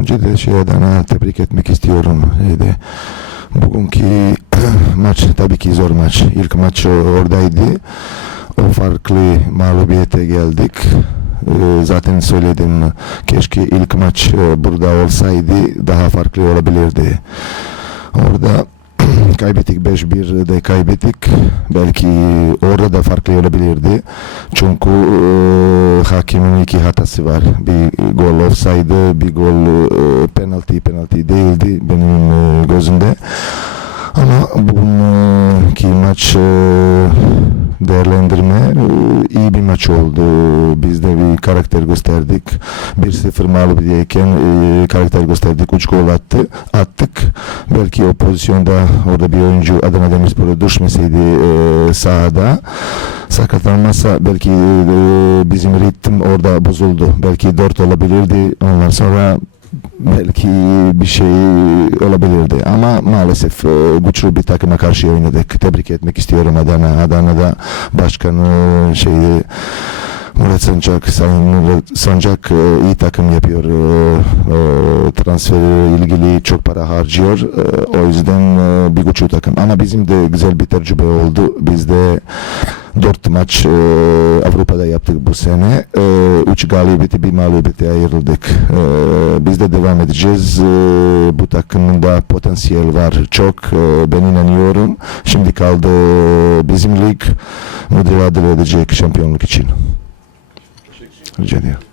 önce de şey adına tebrik etmek istiyorum. Şeyde, bugünkü maç tabii ki zor maç. İlk maç oradaydı. O farklı mağlubiyete geldik. Ee, Zaten söyledim keşke ilk maç e, burada olsaydı daha farklı olabilirdi. Orada kaybettik 5-1 de kaybettik. Belki orada da farklı olabilirdi. Çünkü e, hakemin iki hatası var. Bir gol offside, bir gol e, penaltı penaltı değildi benim e, gözümde. Ama bugünkü maç e, değerlendirme e, iyi bir maç oldu. Biz de bir karakter gösterdik. 1-0 mağlubiyetken e, karakter gösterdik. 3 gol attı, attık. Belki o pozisyonda orada bir oyuncu Adana Demirspor'a düşmeseydi e, sahada sakatlanmazsa belki e, bizim ritim orada bozuldu. Belki 4 olabilirdi. Ondan sonra belki bir şey olabilirdi ama maalesef e, güçlü bir takıma karşı oynadık. Tebrik etmek istiyorum Adana. Adana'da başkanı şeyi Murat Sancak, Sayın Murat Sancak e, iyi takım yapıyor. E, e, transferi ilgili çok para harcıyor. E, o yüzden e, bir güçlü takım. Ama bizim de güzel bir tecrübe oldu. Biz de dört maç e, Avrupa'da yaptık bu sene. E, üç galibiyeti bir mağlubiyete ayrıldık. E, biz de devam edeceğiz. E, bu takımın da potansiyel var çok. E, ben inanıyorum. Şimdi kaldı bizim lig mücadele edecek şampiyonluk için. Rica ediyorum.